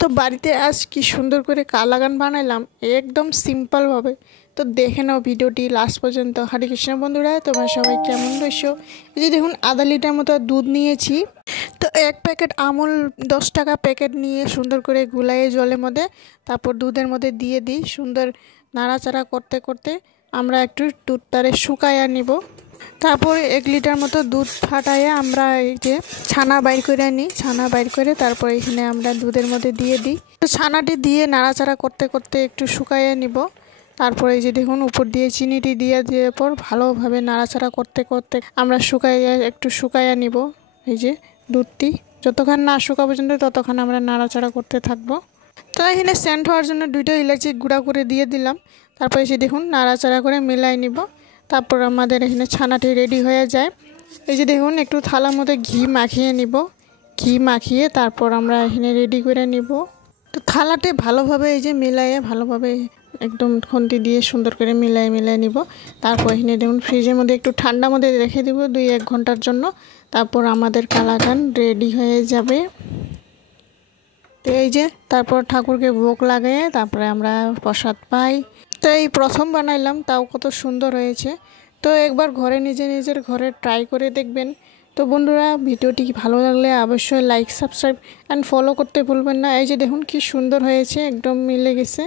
তো বাড়িতে আজ কি সুন্দর করে কালাগান বানাইলাম একদম সিম্পল ভাবে। তো দেখে নাও ভিডিওটি লাস্ট পর্যন্ত। হরে কৃষ্ণ বন্ধুরা, তোমরা সবাই কেমন রয়েছো? এই যে দেখুন, আধা লিটার মতো দুধ নিয়েছি। তো এক প্যাকেট আমুল 10 টাকা প্যাকেট নিয়ে সুন্দর করে গুলাইয়ে জলের মধ্যে, তারপর দুধের মধ্যে দিয়ে দিই। সুন্দর নাড়াচাড়া করতে করতে আমরা একটু দুধটারে শুকাইয়া নিব। তারপর 1 লিটার মতো দুধ ফাটাইয়া আমরা এই যে ছানা বাইর করে নিই। ছানা বাইর করে তারপর এখানে আমরা দুধের মধ্যে দিয়ে দিই। তো ছানাটি দিয়ে নাড়াচাড়া করতে করতে একটু শুকাইয়ে নিব। তারপরে এই যে দেখুন, উপর দিয়ে চিনিটি দিয়ে দেওয়ার পর ভালোভাবে নাড়াচাড়া করতে করতে আমরা একটু শুকাইয়া নিব। এই যে দুধটি যতক্ষণ না শুকা পর্যন্ত ততক্ষণ আমরা নাড়াচাড়া করতে থাকবো। তো এখানে সেন্ট হওয়ার জন্য 2টা ইলাচি গুঁড়া করে দিয়ে দিলাম। তারপর এসে দেখুন নাড়াচাড়া করে মিলাই নিব। তারপর আমাদের এখানে ছানাটি রেডি হয়ে যায়। এই যে দেখুন, একটু থালার মধ্যে ঘি মাখিয়ে নিব। ঘি মাখিয়ে তারপর আমরা এখানে রেডি করে নিব। তো থালাতে ভালোভাবে এই যে মিলাইয়ে ভালোভাবে একদম খুন্তি দিয়ে সুন্দর করে মিলাই নিব। তারপর এখানে দেখুন ফ্রিজের মধ্যে একটু ঠান্ডার মধ্যে রেখে দিব 2-1 ঘন্টার জন্য। তারপর আমাদের কালাকান রেডি হয়ে যাবে। তো এই যে তারপর ঠাকুরকে ভোগ লাগিয়ে তারপরে আমরা প্রসাদ পাই। তো এই প্রথম বানাইলাম, তাও কত সুন্দর হয়েছে। তো একবার ঘরে নিজের ঘরে ট্রাই করে দেখবেন। তো বন্ধুরা, ভিডিওটি ভালো লাগলে অবশ্যই লাইক, সাবস্ক্রাইব অ্যান্ড ফলো করতে ভুলবেন না। এই যে দেখুন কি সুন্দর হয়েছে, একদম মিলে গেছে।